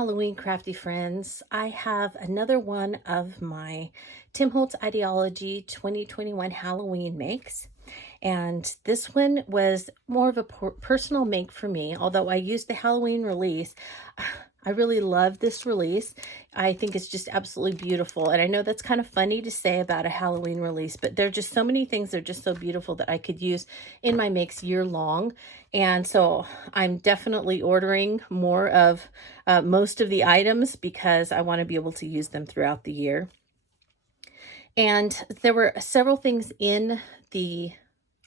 Halloween crafty friends. I have another one of my Tim Holtz Idea-ology 2021 Halloween makes. And this one was more of a personal make for me, although I used the Halloween release. I really love this release. I think it's just absolutely beautiful. And I know that's kind of funny to say about a Halloween release, but there are just so many things that are just so beautiful that I could use in my makes year long. And so I'm definitely ordering more of most of the items because I want to be able to use them throughout the year. And there were several things in the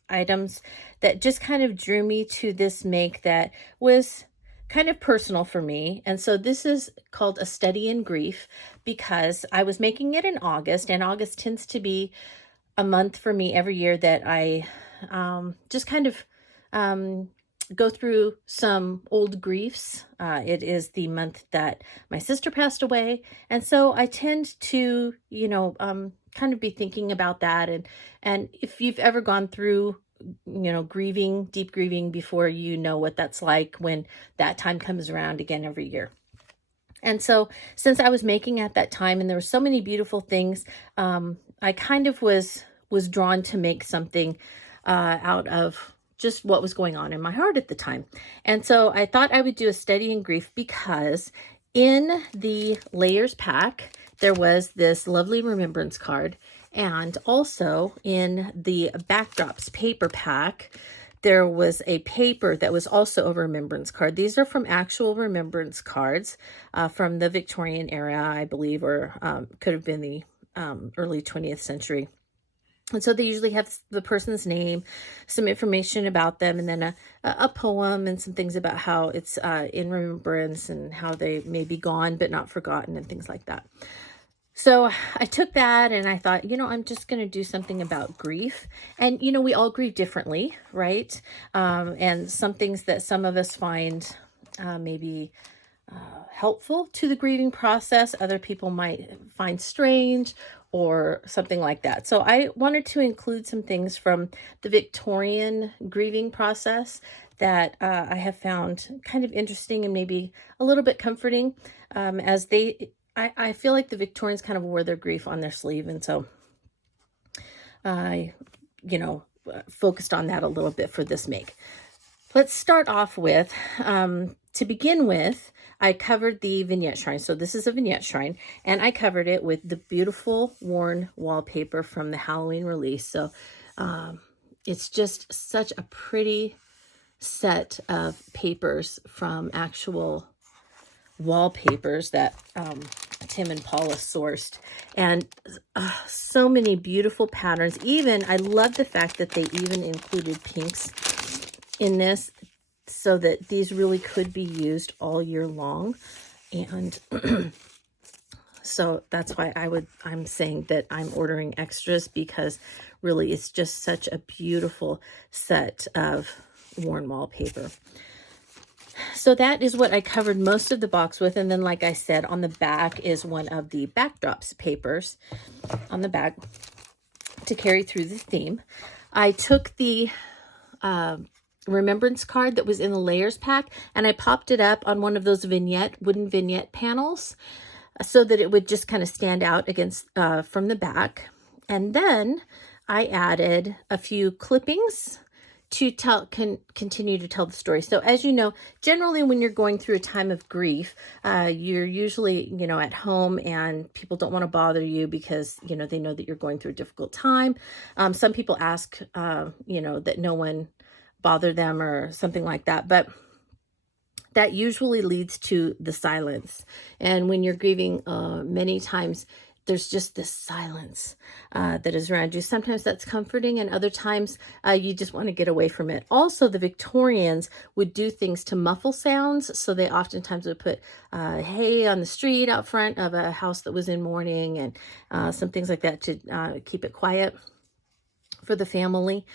items that just kind of drew me to this make that was kind of personal for me. And so this is called A Study in Grief because I was making it in August, and August tends to be a month for me every year that I just kind of go through some old griefs. It is the month that my sister passed away. And so I tend to, kind of be thinking about that. And if you've ever gone through grieving, deep grieving before, you know what that's like when that time comes around again every year. And so since I was making at that time and there were so many beautiful things, I kind of was drawn to make something out of just what was going on in my heart at the time. And so I thought I would do a study in grief because in the layers pack, there was this lovely remembrance card. And also in the backdrops paper pack, there was a paper that was also a remembrance card. These are from actual remembrance cards from the Victorian era, I believe, or could have been the early 20th century. And so they usually have the person's name, some information about them, and then a poem and some things about how it's in remembrance and how they may be gone but not forgotten and things like that. So I took that and I thought, I'm just going to do something about grief. And, we all grieve differently, right? And some things that some of us find maybe helpful to the grieving process, other people might find strange or something like that. So I wanted to include some things from the Victorian grieving process that I have found kind of interesting and maybe a little bit comforting as I feel like the Victorians kind of wore their grief on their sleeve. And so I, focused on that a little bit for this make. Let's start off with, to begin with, I covered the vignette shrine. So this is a vignette shrine, and I covered it with the beautiful worn wallpaper from the Halloween release. So it's just such a pretty set of papers from actual wallpapers that Tim and Paula sourced, and so many beautiful patterns. Even I love the fact that they even included pinks in this so that these really could be used all year long. And so that's why I'm saying that I'm ordering extras, because really it's just such a beautiful set of worn wallpaper. So that is what I covered most of the box with. And then, like I said, on the back is one of the backdrops papers on the back to carry through the theme. I took the remembrance card that was in the layers pack and I popped it up on one of those wooden vignette panels so that it would just kind of stand out against from the back. And then I added a few clippings to continue to tell the story. So as you know, generally when you're going through a time of grief, you're usually, at home and people don't want to bother you because, they know that you're going through a difficult time. Some people ask, that no one bother them or something like that. But that usually leads to the silence. And when you're grieving, many times there's just this silence that is around you. Sometimes that's comforting, and other times you just want to get away from it. Also, the Victorians would do things to muffle sounds. So they oftentimes would put hay on the street out front of a house that was in mourning, and some things like that to keep it quiet for the family.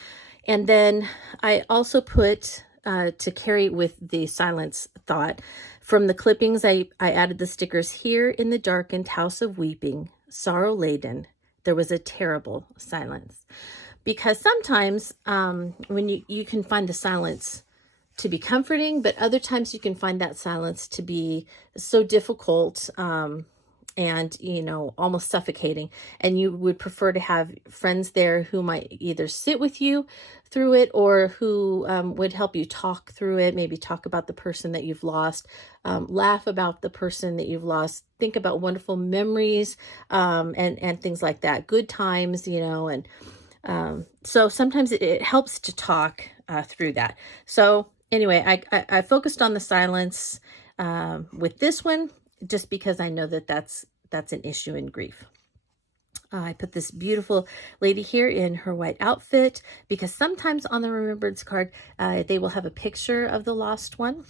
And then I also put, to carry with the silence thought, from the clippings, I added the stickers, "Here in the darkened house of weeping, sorrow laden, there was a terrible silence." Because sometimes when you can find the silence to be comforting, but other times you can find that silence to be so difficult, and, you know, almost suffocating. And you would prefer to have friends there who might either sit with you through it, or who would help you talk through it, maybe talk about the person that you've lost, laugh about the person that you've lost, think about wonderful memories, and things like that, good times, you know. And so sometimes it helps to talk through that. So anyway, I focused on the silence with this one, just because I know that that's an issue in grief. I put this beautiful lady here in her white outfit, because sometimes on the remembrance card, they will have a picture of the lost one.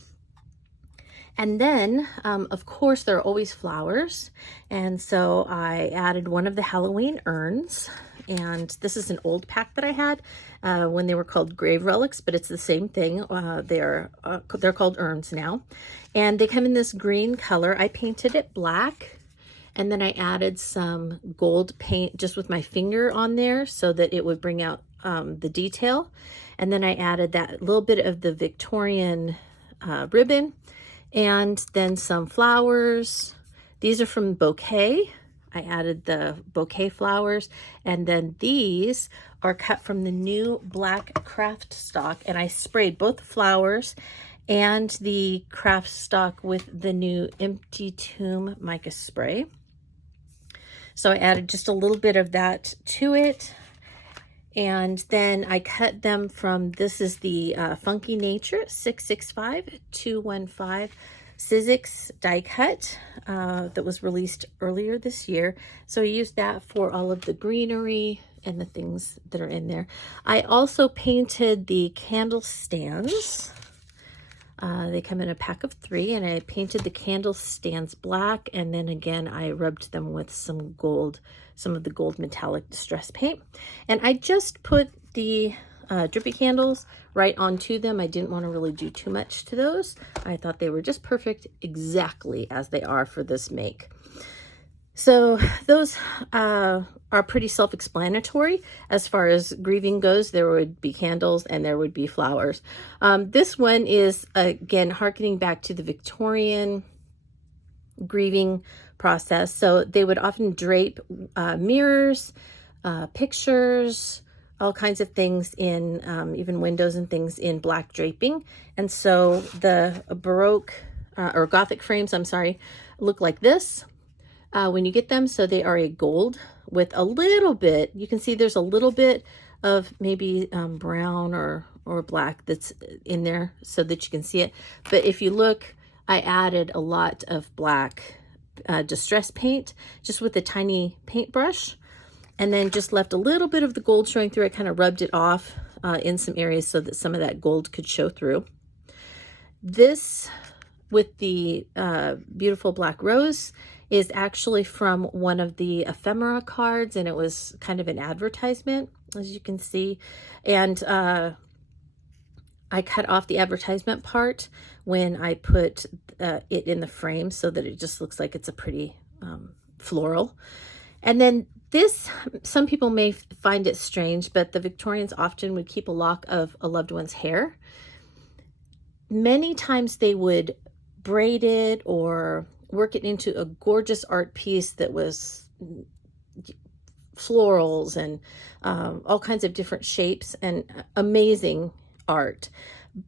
And then, of course, there are always flowers. And so I added one of the Halloween urns. And this is an old pack that I had when they were called grave relics, but it's the same thing. They're called urns now. And they come in this green color. I painted it black. And then I added some gold paint just with my finger on there so that it would bring out the detail. And then I added that little bit of the Victorian ribbon, and then some flowers. These are from Bouquet. I added the bouquet flowers, and then these are cut from the new black craft stock, and I sprayed both the flowers and the craft stock with the new Empty Tomb mica spray. So I added just a little bit of that to it. And then I cut them from, this is the Funky Nature 665-215 Sizzix die cut that was released earlier this year. So I used that for all of the greenery and the things that are in there. I also painted the candle stands. They come in a pack of 3, and I painted the candle stands black, and then again I rubbed them with some gold, some of the gold metallic distress paint. And I just put the drippy candles right onto them. I didn't want to really do too much to those. I thought they were just perfect, exactly as they are for this make. So those are pretty self-explanatory. As far as grieving goes, there would be candles and there would be flowers. This one is, again, harkening back to the Victorian grieving process. So they would often drape mirrors, pictures, all kinds of things in, even windows and things in black draping. And so the Baroque or Gothic frames, I'm sorry, look like this when you get them. So they are a gold with a little bit, you can see there's a little bit of maybe brown or black that's in there so that you can see it. But if you look, I added a lot of black distress paint just with a tiny paintbrush, and then just left a little bit of the gold showing through. I kind of rubbed it off in some areas so that some of that gold could show through. This with the beautiful black rose is actually from one of the ephemera cards, and it was kind of an advertisement, as you can see. And I cut off the advertisement part when I put it in the frame so that it just looks like it's a pretty floral. And then this, some people may find it strange, but the Victorians often would keep a lock of a loved one's hair. Many times they would braid it or work it into a gorgeous art piece that was florals and all kinds of different shapes and amazing art.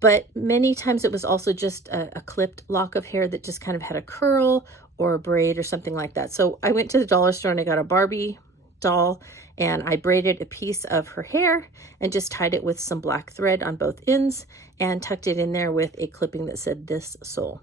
But many times it was also just a clipped lock of hair that just kind of had a curl or a braid or something like that. So I went to the dollar store and I got a Barbie doll, and I braided a piece of her hair and just tied it with some black thread on both ends and tucked it in there with a clipping that said "This Soul."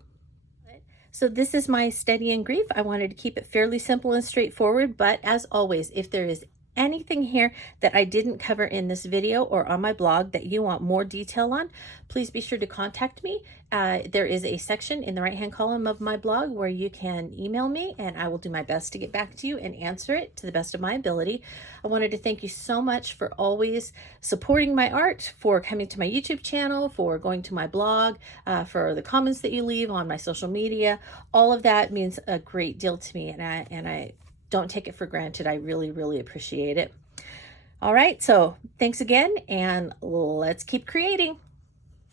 So this is my study in grief. I wanted to keep it fairly simple and straightforward, but as always, if there is anything here that I didn't cover in this video or on my blog that you want more detail on, please be sure to contact me. There is a section in the right-hand column of my blog where you can email me, and I will do my best to get back to you and answer it to the best of my ability. I wanted to thank you so much for always supporting my art, for coming to my YouTube channel, for going to my blog, for the comments that you leave on my social media. All of that means a great deal to me, and I don't take it for granted. I really, really appreciate it. All right, so thanks again, and let's keep creating.